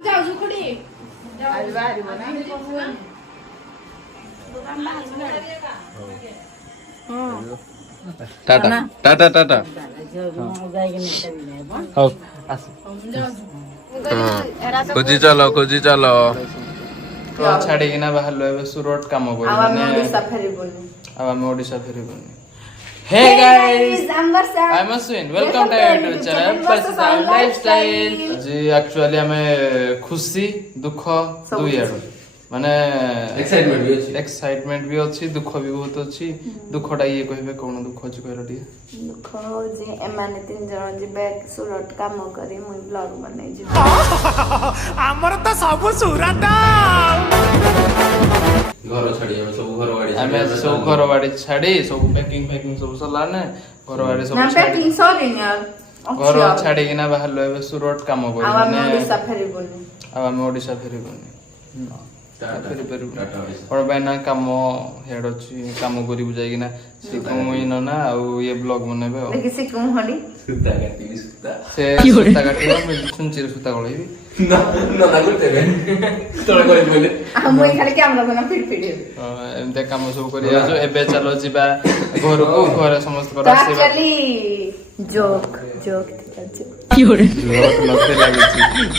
टाटा टाटा टाटा खोजी चलो छाड़ी बाहर सुरट काम कर Hey guys, I'm Ashwin. Welcome to our YouTube channel Barsha Sahu Lifestyle. Ji actually हमें खुशी दुख दुई आड़ माने एक्साइटमेंट भी अच्छी दुख भी बहुत अच्छी दुखटा ये कहबे कोन दुख अछि कहलो टिए दुख जे एमाने तीन जण जिबे सुरत काम करी मुई ब्लॉग बनै जी हमर त सब सुरत घर छाड़ी हमें सब घर बाड़ी छाड़ी सब पैकिंग सब सला ने घर बाड़ी सब पैकिंग सॉरी यार घर छाड़ी किना बाहर लेबे सुरत काम करी माने ओडिसा फेरी बोली हम ओडिसा फेरी बोली फेरी फेरी और बायना काम हेड अछि काम करी बुझाई किना सिकमइन ना आ ये ब्लॉग बनेबे देखि सिकम हडी सुता काटी हम सुनचिर सुता गळैबी ना गुतेबे तोळे गळै बोले हम खाली कैमरा बना फिट एमते काम सब करी आजो एबे चलो जिबा घर को घर समस्त कर आसे एक्चुअली जोक क्योरे लगते लागे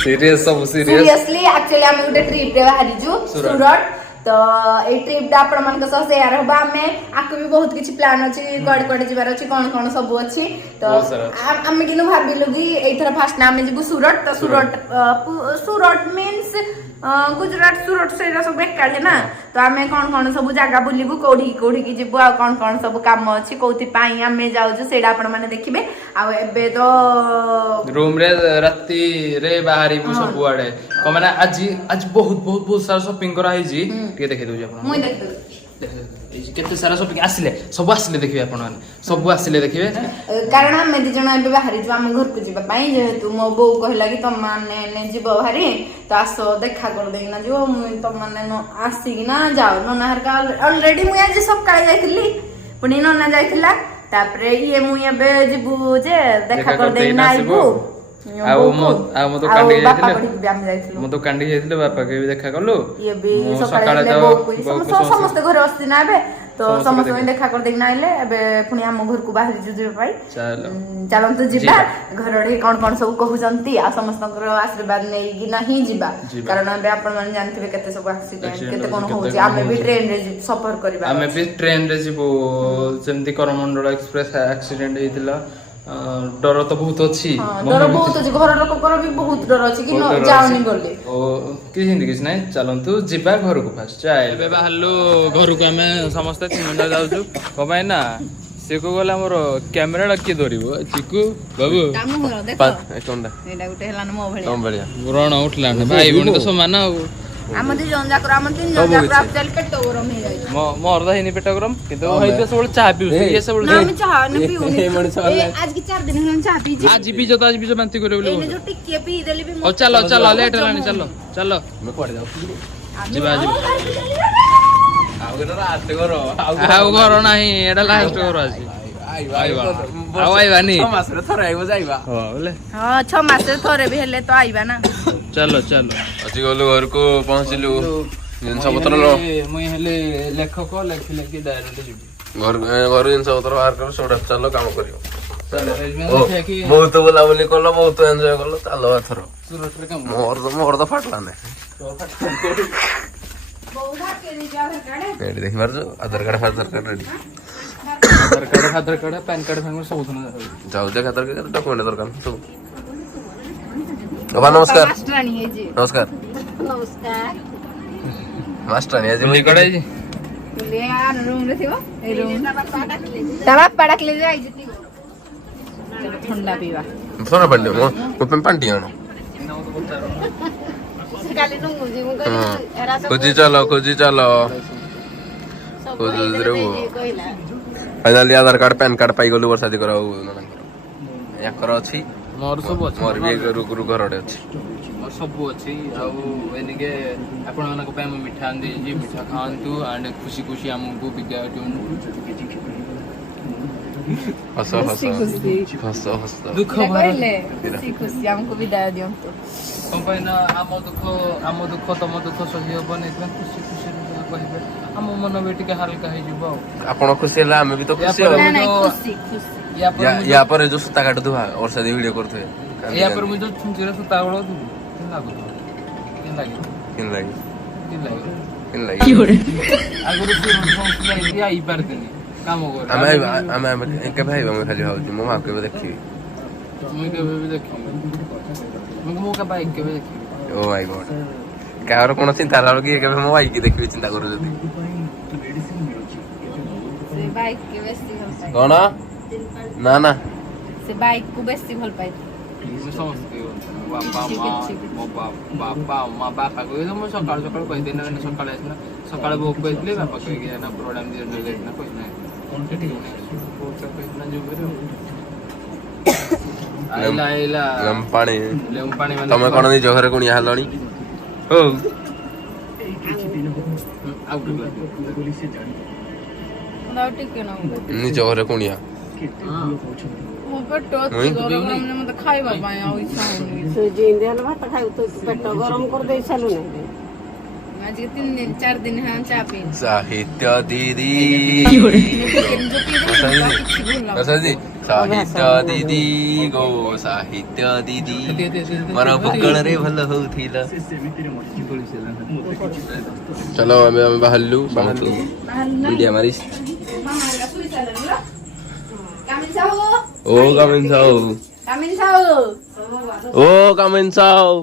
सीरियस सब सीरियसली एक्चुअली हम गुटे ट्रिप रे बाहरी छु सुरत तो ए ट्रिप डा आपण मन के सह शेयर होबा हमें आकु भी बहुत किछि प्लान अछि कोड जिबार अछि कोन सब अछि तो हम किनु भाबिलु कि एथरा फास्ट नाम में जिबु सुरत तो सुरत मींस गुजरात सुरत से सब एकाड है ना तो हमें कोन सब जगह बुलिबु कोठी की जिबु आ कोन सब काम अछि कोथि पाई हमें जाउजु सेडा आपण माने देखिबे आ एबे तो रूम रे राती रे बाहरी बु सब आडे को माने आज बहुत सारा शॉपिंग करा है जी के देखे दउ आपण मुई देख केते सारा शॉपिंग आसिले सब आसिले देखिबे आपण माने सब आसिले देखिबे कारण हम दी जण एबे बाहरी जो हम घर को जिबा पाई जेहेतु मो बो कहला कि तुम माने ने जिबो बाहरी तो आसो देखा कर देना जो तुम माने न आसी कि ना जाओ नना हर का ऑलरेडी मुई आज सकाळे जाइथिली पुनी नना जाइथिला तापरे ये मुई एबे जिबु जे देखा कर देना आइबु मो तो कांडी जाइथिले बापा के भी देखा करलु ये भी सकाळे ले समस्त घर असती ना बे तो समस्त में देखा कर देना आइले एबे पुनी हम घर को बाहर जुजे पाई चलो तो जिबा घर रे कोन सब कहू जंती आ समस्त कर आशीर्वाद नै कि नहीं जिबा कारण एबे आपण मन जानथिबे केते सब एक्सीडेंट केते कोन होची हमें भी ट्रेन रे सफर करबा हमें भी ट्रेन रे जिबो जेंती करमंडल एक्सप्रेस एक्सीडेंट हेतिला डर तो बहुत अच्छी डर बहुत अच्छी घर लोक कर भी बहुत डर अच्छी कि जाओनी गले ओ किछ नै चलंतु जिबा घर को फास्ट चाय एबे बाहरलो घर को हमें समस्त तीन जण जाउछु कमाय ना से को गला मोर कैमरा लकी धरिबो चिकू बाबू काम मोर देखो एकोंडा एटा गुटे हला न मो भलिया तम भलिया रण उठला भाई बणी तो समान आ हम तीन जण जाकर हम तीन जण जाकर आप चल पेट गरम हे जाई मोर दा हिनी पेट गरम किंतु होइते सब चाह पिउ ये सब ना मैं चाह न पिउ आज की 4 दिन हम चाह पी आज भी जो बांती करे बोले जो टिके पी देली भी ओ चलो लेट लानी चलो मैं पड़ जाऊ जिबा आउ रात करो आउ करो नहीं एडा लास्ट करो आज आइबा नहीं 6 मास रे थरे आइबो जाइबा हो बोले हां 6 मास रे थरे भी हेले तो आइबा ना चलो अजी गलो घर को पहुंचलु जिनस पत्र लो मुई हेले लेखक लेखिले कि डायरेक्ट जिबी घर जिनस पत्र बाहर कर सोडा चलो काम करियो चलो बहुत बोला बोली करलो बहुत एन्जॉय करलो चलो एथरो सुरत रे काम मोर तो फाटला ने बहुधा के रे आधार कार्ड रेडी देख मार जो आधार कार्ड रेडी आधार कार्ड पैन कार्ड फेंगो सब जाऊ दे आधार कार्ड डॉक्यूमेंट दरकार सब बाबा नमस्कार मास्टरानी है जी नमस्कार मास्टरानी है जी मुई कड़ाई जी ले यार रूम रे थिबो ए रूम तबा पड़कले जाई जति ठंडा पीवा सोना पड़ले मो पे पानी आनो काली नुंगु जी मु खोजी चलो खोजी रे वो फाइनली आधार कार्ड पैन कार्ड पाई गलु वर्षा दी कराउ या कर अछि मोर सब अछि मोर भी गुरु घरडे अछि मोर सब अछि आ एनिके आपण मानक पे मिठा आंदी जी मिठा खांतु एंड खुशी खुशी हमको बिगा टून हस दुख भरे खुशी हमको विदाई दियंतु कौन पाई ना आम दुख तुम दुख सही हेबन ए खुशी खुशी कहबे आम मन भी टिके हल्का हो जिवो आपण खुशी होला हमें भी तो खुशी हो या पर जो सुता काट दुहा और सदी वीडियो करथे या पर मु जो छुंचीरा सुता गळो दु लागो किन लागी की होरे आगुरु से आई पारतनी काम कर हम के भाई हम खाली हो मो मां के देखी मु के भी देखी मु का बाइक के भी देखी ओ माय गॉड कार कोन चिंता लालो कि के मो बाइक की देखबी चिंता करू जदी से बाइक के बेसी भल पाई कोन ना ना से बाइक को बेसी भल पाई समझते हो बापा माँ बापा को तो मुझे सकाल सकाल कह देना मैंने सकाल आसना सकाल वो कहते बापा कह गया ना प्रोग्राम दिया ले लेना कुछ नहीं ठीक नहीं वो सब इतना जो करो आइला आइला लंपाणी वाला तमे कोन नि जहरे कोन या हलणी हो आउट टिके ना नि जहरे कोन या मो पेट अति गरम हमने मते खाइबा पाए आ इच्छा होनी से जिंदेल भात खाइ तो पेट गरम कर दे चलू नहीं आज के 3 दिन 4 दिन हम चा पी साहित्य दीदी साहित्य दीदी गो साहित्य दीदी मन बुकण रे भल होथिला चलो हमें बाहरलु मीडिया मारिस कामिन साहू ओ कामिन साहू ओ कामिन साहू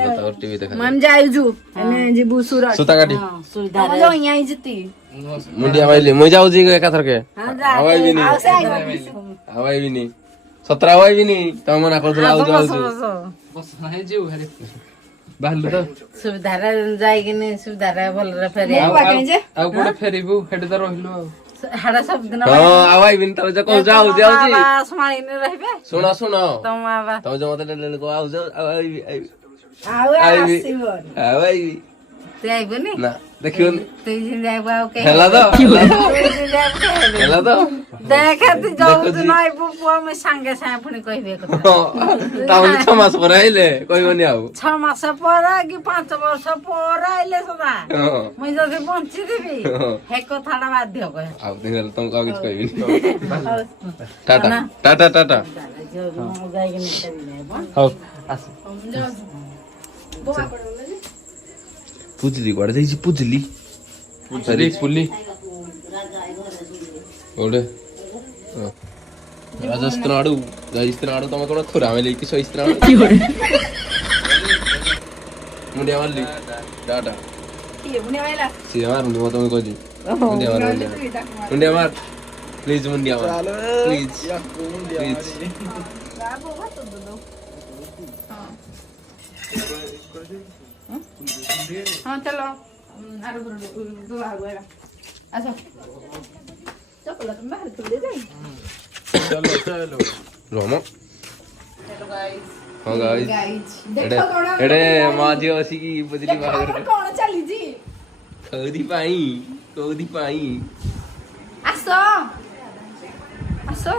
और टीवी देखा मन जाइजु एने जिबु सुरत सुता काटी सुविधा हम जो यहीं जिती मुंडिया माइली मु जाऊ जी एका थरके हवाई भी नहीं सतरा हवाई भी नहीं तम मना करथला आउ जाऊ बस नहीं जीव हरे बाहर तो सुविधा रे जाई कि नहीं सुविधा रे भल रे फेरी आ कोडे फेरीबु हेड तो रहिलो हाड़ा सब दिन हां हवाई भी तब जो कहू जाऊ जी समाई ने रहबे सुनो तुम आवा तब जो मत ले को आउ जाऊ आसीबो हवाई ते आइबो नि ना देखियो ते जिन जाइबो के हेला तो हेला तो देख तू जाऊ तू नाही बुआ में संगे साए पुनी कहबे कथा तावली 6 मास पर आइले कहबोनी आउ 6 मास पर कि 5 वर्ष पर आइले सदा मैं जदि बंची देबी हे कथाडा बाध्य कह आउ दिन तुम का कुछ कहबी टाटा टाटा टाटा जो जाई कि नहीं करी हाउ आस पुजली गड जाई पुजली सरी पुली ओडे राजस्थानाडु तम कोन खुरा में कि सहिस्त्राडु की ओडे मुंडिया वाली टाटा ये बुने वाला सी मार मु तुम को जी मुंडिया मार प्लीज मुंडिया मार प्लीज प्लीज हां चलो आरो दो आगो आसो चलो तुम बाहर चले जाए चलो रोमो चलो गाइस हां गाइस देखो कोन एडे माजी आसी की बदली बाहर कोन चली जी कोदी पाई आसो आसो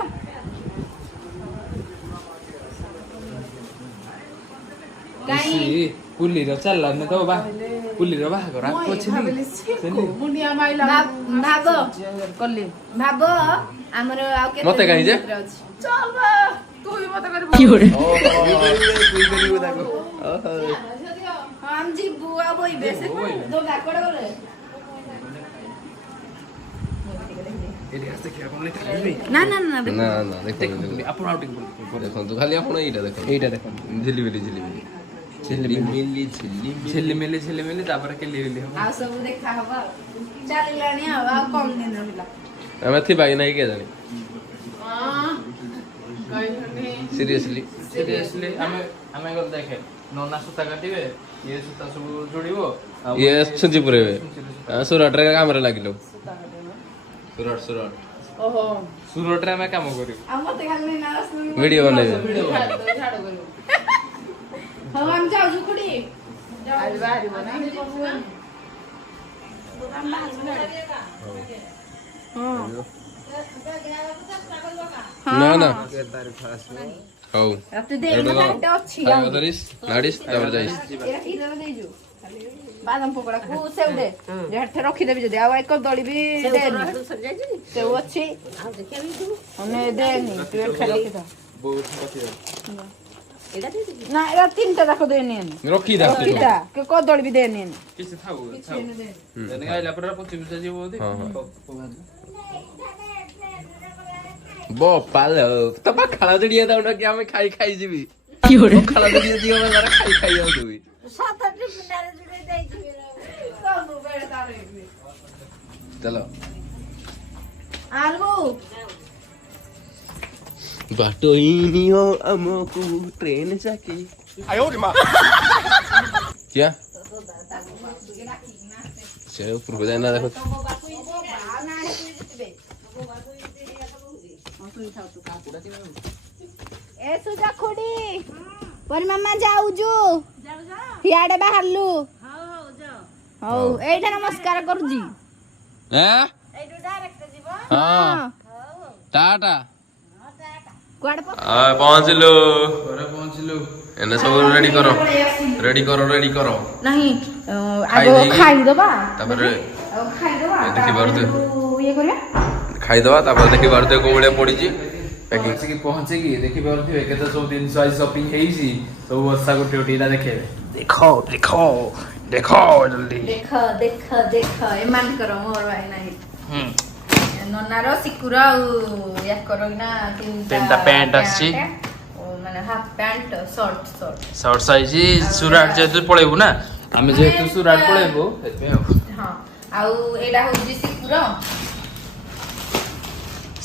काई पुली रो चल न तो बा पुली रो बा घर पछली मुंडिया माइला भाबो कल्ली भाबो हमरो आ के मते काई जे चल बा तू ही मते कर की होरे कोई करियो ताको हम जी बुआ बोई बेसे दो गाकड़ बोले ना ना ना ना ना देखो अपन आउटिंग देखो तो खाली अपन एटा देखो झिल्ली मिली तापर के ले ले आ सब देखा हवा चल लानी हवा कम दिन रहिला हमें थी बाई नहीं के जाने हां कहीं सीरियसली हमें को देखे नोना सुता काटिबे ये सुता सब जोड़िबो ये सुंजी पुरेबे सुरट रे काम रे लागिलो सुरट ओहो सुरट रे में काम करी आ मते खाली नाराज वीडियो बनेबे झाड़ो करो हम जाऊ जुकुड़ी आज बाहर बना ना ना ହଉ ରାତି ଦେଇନ ଖାଇଟେ ଅଛି ଆଉ ଧରିସ୍ ନାଡ଼ିସ୍ ତାପରେ ଯାଇସ୍ ଏରା କ୍ଷୀରରେ ଦେଇଛୁ ବାଦାମ ପକୋଡାକୁ ସେଉଟେ ଏଠି ରଖିଦେବି ଯଦି ଆଉ ଏକ ଦଳି ବି ଦେନି ସେଉ ଅଛି ଦେନି ତୁ ଏଠି ଖାଲି ରଖିଥା ନା ଏରା ତିନିଟା ଯାକ ଦେନି ରଖିଥା କଦଳୀ ବି ଦେନି କିଛି ଥାଉ ଆଇଲା ପରେ ପଚି ପୁଚା ଯିବ ବୋଧେ ବୋପାଲ ତ ପଖାଳ ଜଡ଼ିଏ ଦଉନ କି ଆମେ ଖାଇ ଖାଇ ଯିବି ପଖାଳ ଜଡ଼ିଏ ଦିଅ ବେଲାରେ ଖାଇ ଖାଇ ଯାଉଥିବି चलो आलू बाटो ही हो हमको ट्रेन जाके आयो रे मां क्या चलो ऊपर को जाना देखो ए सुजा खुडी पर मामा जाऊ जो हियाडे बाहरलु हौ एटा नमस्कार करूजी हैं एटु डायरेक्ट जीवो हां टाटा कुआडे पहुंचलु घरे पहुंचलु एने सब रेडी करो नहीं आगो खाई दबा तापर खाई दबा देखि बारते ये करिया खाई दबा तापर देखि बारते कोमळे पड़ी जी पैकिंग पहुंचे की देखि पारथिबे केते सब दिन साइज शॉपिंग हेइसी सब वर्षा को टियोटीला देखेबे देखो जल्दी देखो एमान करो मोर भाई नहीं ननारो सिकुरा या करो ना तीनटा पैंट आछि माने हाफ पैंट शॉर्ट साइज सुराट जेतु पळेबु ना आमे जेतु सुराट पळेबु एते हां आउ एडा हो जी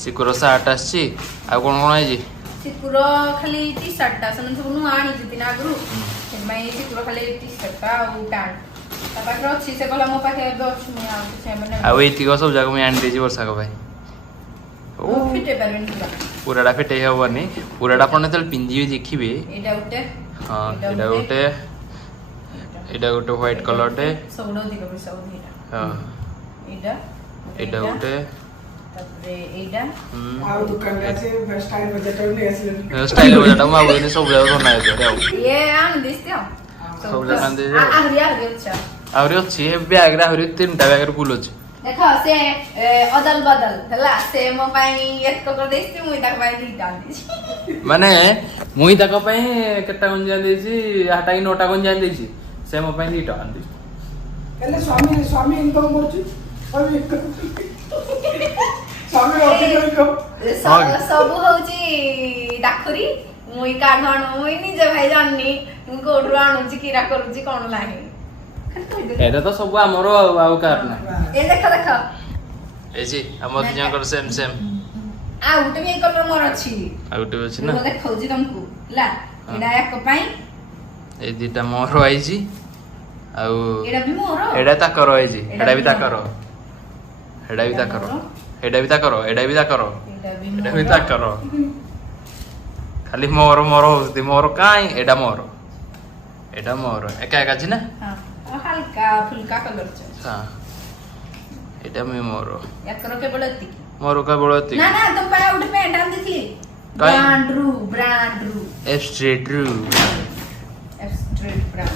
सिकुरो सार्ट आछि आ कोन आइ जी सिकुरो खाली टी शर्ट ता सन सब नु आनी जति ना गुरु मैं सिकुरो खाली टी शर्ट ता और पैंट ता पाखरो अछि से कहला मो पाखे दछ मु आ से माने आ एति को सब जगह में आनी देजी वर्षा को भाई ओ फिटे परबेन पूराडा फिटे हेबनी पूराडा पण तल पिंजी देखिबे एडा उटे हां एडा उटे व्हाइट कलर टे सबडो दिको सब एडा हां एडा उटे तापरे एडा आ दुकान का से स्टाइल बजट ले आसले मा बने सब जगह बनाय दे ये आन दिस्ते सब जगह दे आगरिया अच्छा आउरी अछि बैग रा आउरी तीनटा बैग रे फुल अछि देखो से अदल बदल हला से मो पाई एक को कर देस्ती मुई ताक पाई रिटर्न दिछि माने मुई ताक पाई केटा कोन जान देछि हाटा की नोटा कोन जान देछि से मो पाई रिटर्न दिछि कहले स्वामी इनकम करछि अभी स्वामी ऑफिस इनकम सब होची डाकुरी मुई काढण मुई निजे भाई जाननी कोडु आणुची किरा करूची कोन नाही एटा तो सब हमरो आउ कार ना ए देखो ए जी हमर दिया कर सेम आउट भी कलर मोर अछि आउट अछि ना मो देखौजी तुमको ला एडा एक पाई ए दिटा मोर आइजी आउ एडा भी मोर एडा ता करो आइजी एडा भी ता करो एडा भी ता करो एडा भी ता करो एडा भी ता करो एडा भी ता करो खाली मोर होती मोर काई एडा मोर एका एका छी ना हां हल्का फुल्का कलर छ हां एडा में मोर या करो के बळती मोर का बळती ना तुम पाए आउट पैंट आन देखली ब्रांड रू एफ स्ट्रेट ब्रांड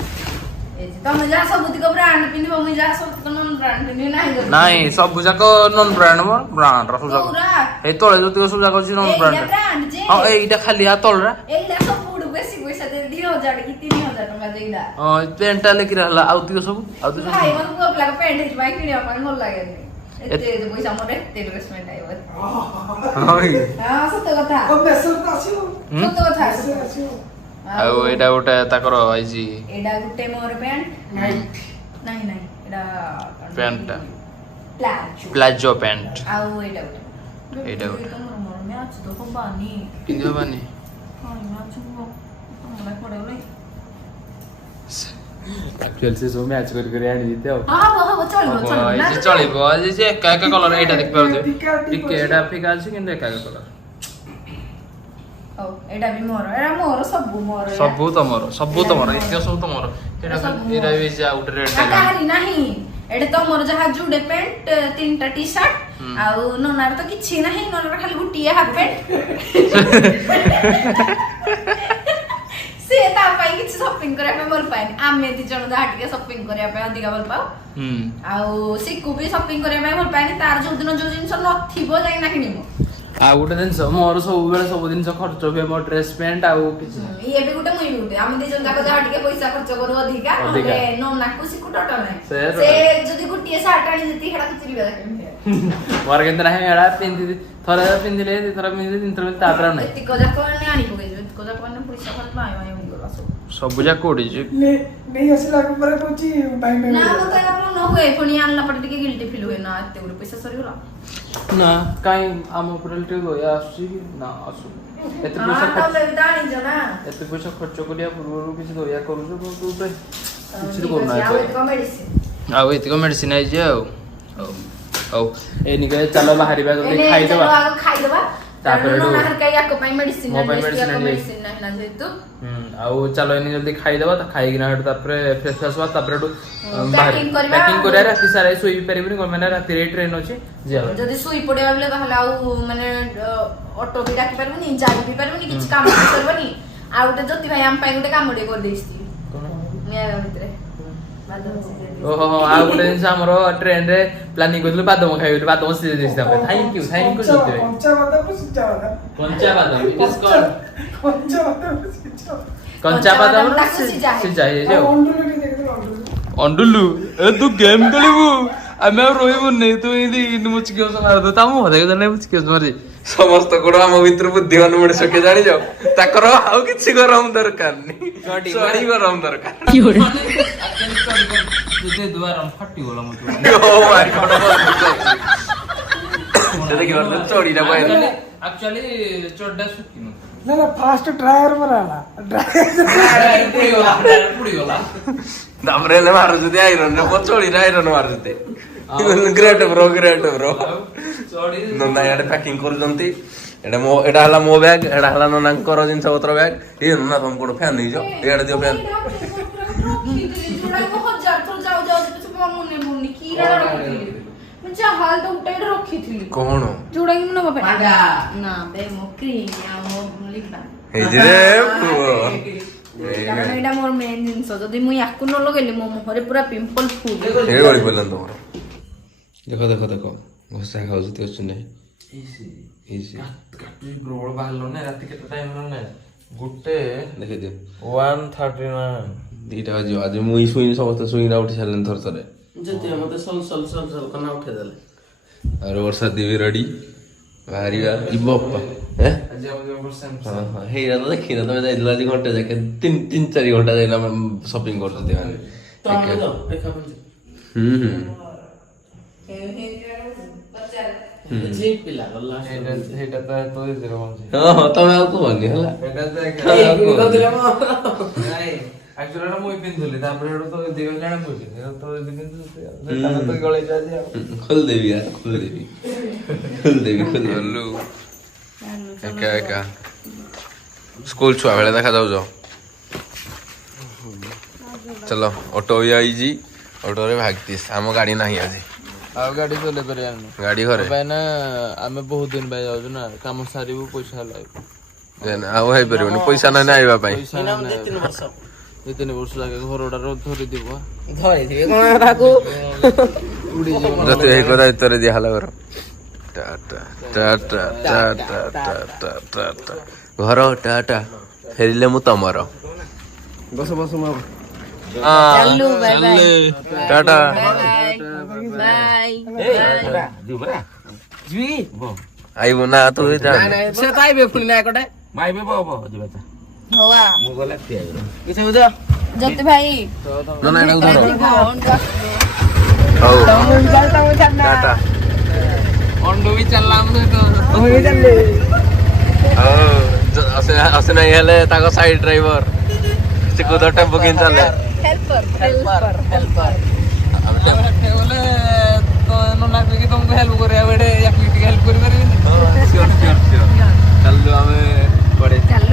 ए तुम जा सब को ब्रांड पिनबो मुई जा सब को नॉन ब्रांड पिनबी नाही सब जाको नॉन ब्रांड मोर ब्रांड रा सब जाको ए तोळे जति सब जाको छी नॉन ब्रांड हां एइटा खाली आ तोळरा एइला सब बुड बेसी पैसा दे 2000 की 3000 टका देइला हां पेंटा लेकि रहला आउती सब आउती भाई मन को अपला पेंट हिच बाई किनिया पान मोल लागे एते पैसा मोर एते इन्वेस्टमेंट आइबो हां सत कथा अब बेसर तो आछियो सत कथा आउ एडा गोटे ताकर आइजी एडा गुटे मोर पैंट नहीं एडा पैंट प्लाजो पैंट आउ एडा गुटे मोर में आज तो बानी किंदो बानी हां मैच को हमरा पड़े एक्चुअल से सो मैच कर आनी दिते हां चलिबो आज जे एका कलर एटा देख पाउ टिके एटा फिका अछि किंदो एका कलर एडा भी मोर सब मोर इतियो सब तो मोर एडा भी जा आउट रेड नहीं एडा तो मोर जहा जुडे पैंट तीनटा टी शर्ट ଆଉ ନନାର ତ କିଛି ନାହିଁ, ନନାର ଖାଲି ଗୋଟିଏ ହାଫ ପ୍ୟାଣ୍ଟ। ସେ ତା ପାଇଁ କିଛି ସପିଂ କରିବା ପାଇଁ ଭଲ ପାଏନି, ଆମେ 2 ଜଣ ଯାହା ଟିକେ ସପିଂ କରିବା ପାଇଁ ଅଧିକା ଭଲ ପାଉ। ଆଉ ସିକୁ ବି ସପିଂ କରିବା ପାଇଁ ଭଲ ପାଏନି, ତାର ଯୋଉ ଦିନ ଯୋଉ ଜିନିଷ ନଥିବ ଯାଇକିନା କିଣିବ। ଆଉ ଗୋଟେ ଜିନିଷ ମୋର ସବୁବେଳେ ସବୁ ଜିନିଷ ଖର୍ଚ୍ଚ ହୁଏ, ମୋ ଡ୍ରେସ ପ୍ୟାଣ୍ଟ ଆଉ କିଛି ନାହିଁ। ଇଏ ବି ଗୋଟେ ମୁଇଁ ବି ଗୋଟେ, ଆମେ 2 ଜଣ ଯାକ ଯାହା ଟିକେ ପଇସା ଖର୍ଚ୍ଚ କରୁ ଅଧିକା, ନହେଲେ ନନାକୁ ସିକୁ ଟୋଟାଲ ନାହିଁ। ସେ ଯଦି ଗୋଟିଏ ସାର୍ଟ ଆଣି ଯେତିକି ହେଟା ଚିରିବା ଦେଖେନି ମୋର କେତେ ନାହିଁ, ଏଡା ପିନ୍ଧି ଥରେ ପିନ୍ଧିଲେ 2 ଥର ପିନ୍ଧିଲେ 3 ଥର ତାପରେ ନାହିଁ। ଏତିକ ଯାକ ଆଣି ପକେଇଛୁ, ଏତିକ ଯାକ ପଇସା ଖାଲି ବାଇ ବାଇ ହେଇଗଲା ସବୁ। ସବୁ ଯାକ ଉଡିଛି। ନେଇ ଆସିଲା ପରେ କହୁଛି ବାଇ ବାଇ। ନା ମତେ ମନ ହୁଏ, ପୁଣି ଆଣିଲା ପରେ ଟିକେ ଗିଲ୍ଟି ଫିଲ୍ ହୁଏ, ନା ଏତେ ଗୁଡେ ପଇସା ସରିଗଲା। ନା କାଇଁ ଆମ ଉପରେ ଟିକେ ଦୟା ଆସୁଛି କି ନା ଆସୁ। ଏତେ ପଇସା ଖର୍ଚ୍ଚ କରିବା ପୂର୍ବରୁ କିଛି ଦୟା କରୁଛୁ କିଛି କରୁନା। ଆଉ ଏତିକ ମେଡିସିନ ଆଇଛି ଆଉ। ହଉ ଏଇନିକେ ଚାଲ ବାହାରିବା, ଜଲ୍ଦି ଖାଇଦବା। ତାପରେ ମୋ ପାଇଁ ମେଡିସିନ ନାହିଁ। ଆଉ ଚାଲ ଏଇନି ଜଲ୍ଦି ଖାଇଦବା, ଖାଇକିନା ତାପରେ ଫ୍ରେଶ ଫ୍ରେଶ ହବା, ତାପରେ ପ୍ୟାକିଂ କରିବା। ରାତି ସାରା ଶୋଇ ପାରିବୁନି, ମାନେ ରାତିରେ ଟ୍ରେନ ଅଛି ଯିବା। ଯଦି ଶୋଇ ପଡିବା ବେଲେ ତାହେଲେ ଆଉ ମାନେ ଅଟୋ ବି ଡାକି ପାରିବୁନି, ଯାଇ ବି ପାରିବୁନି, କିଛି କାମ ବି କରିବନି। ଆଉ ଗୋଟେ ଜ୍ୟୋତି ଭାଇ ଆମ ପାଇଁ ଗୋଟେ କାମ ଟିକେ କରିଦେଇଛି ଭିତରେ। ଓହୋ ଆଉ ଗୋଟେ ଜିନିଷ ଆମର ଟ୍ରେନ ରେ ପ୍ଲାନିଂ କରିଥିଲୁ ବାଦାମ ଖାଇବୁ ବୋଲି, ବାଦାମ ସିଝେଇ ଦେଇଛି। ଥ୍ୟାଙ୍କ ୟୁ ଜ୍ୟୋତି ଭାଇ। କଞ୍ଚା ବାଦାମ ସିଝା ହେଇଯାଇଛି। ଅଣ୍ଡୁଲୁ ଏ ତୁ ଗେମ୍ ଖେଳିବୁ, ଆମେ ଆଉ ରହିବୁନି। ତୁ ଏମିତି ମୁଚିକି ମାରିଦୁ, ତା ମୁହଁ ଦେଖି ମୁଚିକି ମାରି। ସମସ୍ତ ଗୁଣ ଆମ ଭିତରୁ ବୁଦ୍ଧିମାନ ମଣିଷ କିଏ ଜାଣିଛ, ତାଙ୍କର ଆଉ କିଛି ଗରମ ଦରକାର ନାହିଁ, ଚଢି ଗରମ ଦରକାର। ଚଢିଟା ଆକ୍ଚୁଆଲି ଚଢଟା ଶୁଖିନ। ନା ଫାଷ୍ଟ ଡ୍ରାୟର ମରାଲା, ପୁଡ଼ିଗଲା। ତାପରେ ହେଲେ ମାରୁଛନ୍ତି ଆଇରନ୍ ରେ, ଚଳିରେ ଆଇରନ୍ ମାରୁଛନ୍ତି। Great bro. ନନା ଇଆଡେ ପ୍ୟାକିଂ କରୁଛନ୍ତି। ଏଇଟା ହେଲା ମୋ ବ୍ୟାଗ, ଏଇଟା ହେଲା ନନାଙ୍କର ଜିନିଷ ପତ୍ର ବ୍ୟାଗ। ଇଏ ନନା ତମ କୋଉଠି ଫ୍ୟାନ୍ ନେଇଛ, ଇଆଡେ ଦିଅ ଫ୍ୟାନ୍। କଣ ଯୋଉଟା କି ମୁଁ ନବା ପାଇଁ ନା ବେ ମୋ କ୍ରିମ୍ ଆଉ ମୋ ଲିପ୍ ବାମ୍ ହେଇଯିରେ ପୁଅ। କାରଣ ଏଇଟା ମୋର ମେନ୍ ଜିନିଷ, ଯଦି ମୁଁ ୟାକୁ ନ ଲଗେଇଲି ମୋ ମୁହଁରେ ପୁରା ପିମ୍ପଲ ଫୁଲ୍ ଗଳି ପଡ଼ିଲାନି ତମର। ଦେଖ ଘଷା ଖାଉଛି ଅଛୁ ନାହିଁ। ପ୍ରବଳ ବାହାରିଲ ନା, ରାତି କେତେ ଟାଇମ୍ ହେଲା ନା? ଗୋଟେ ଦେଖିଦିଅ 1:39। 2ଟା ବାଜିବ। ଆଜି ମୁଇଁ ଶୁଇନି, ସମସ୍ତେ ଶୁଇନା ଉଠି ସାରିଲେନି ଥରେ। ମତେ ସଲ କନା ଉଠେଇଦେଲେ। ଆଉ ବର୍ଷା ଦିବି ରେଡି ବାହାରିବା ଯିବ। ହେଇରା ତ ଦେଖିନ, ତମେ ଯାଇଥିଲ ଆଜି ଘଣ୍ଟେ ଯାକେ, 3-4 ଘଣ୍ଟା ଯାଇନା ସପିଂ କରୁଛନ୍ତି ମାନେ। ତମେ ଆଉ କୁହନି ହେଲା। ଖୋଲିଦେବି ଏକା ସ୍କୁଲ ଛୁଆ ବେଳେ ଦେଖା ଯାଉଛ। ଚଲ ଅଟୋ ବି ଆଇଛି, ଅଟୋରେ ଭାଗତିସ୍। ଆମ ଗାଡି ନାହିଁ ଆଜି, ଆଉ ଗାଡି ଚଲେଇ ପାରିବାନି, ଗାଡି ଘରେ ନା ଆମେ ବହୁତ ଦିନ ପାଇଁ ଯାଉଛୁ ନା, କାମ ସାରିବୁ ପଇସା ହେଲା ଆଉ ହେଇପାରିବନି, ପଇସା ନାହିଁ ନା ଆଇବା ପାଇଁ। 2-3 ବର୍ଷ ଲାଗେ ଘରଟା ଧରିଥିବ ଯଦି ଏଇ କଥା ଭିତରେ ଦିଆହେଲା ଘର ଘର ଟାଟା ଫେରିଲେ ମୁଁ ତମର। ବସ ଟାଟା ଆଇବୁ ନା ତୁ ଜ୍ୟୋତି ଭାଇ ନାଇଁ ହେଲେ ତାଙ୍କ ସାଇଡ ଡ୍ରାଇଭର ଚିକୁଦ ଟେମ୍ପୁ କିଣି ଚାଲେ। ତମକୁ ହେଲ୍ପ କରିବା ବେଳେ ହେଲ୍ପ କରିପାରିବିନି। ଚାଲୁ ଆମେ ଚାଲୁ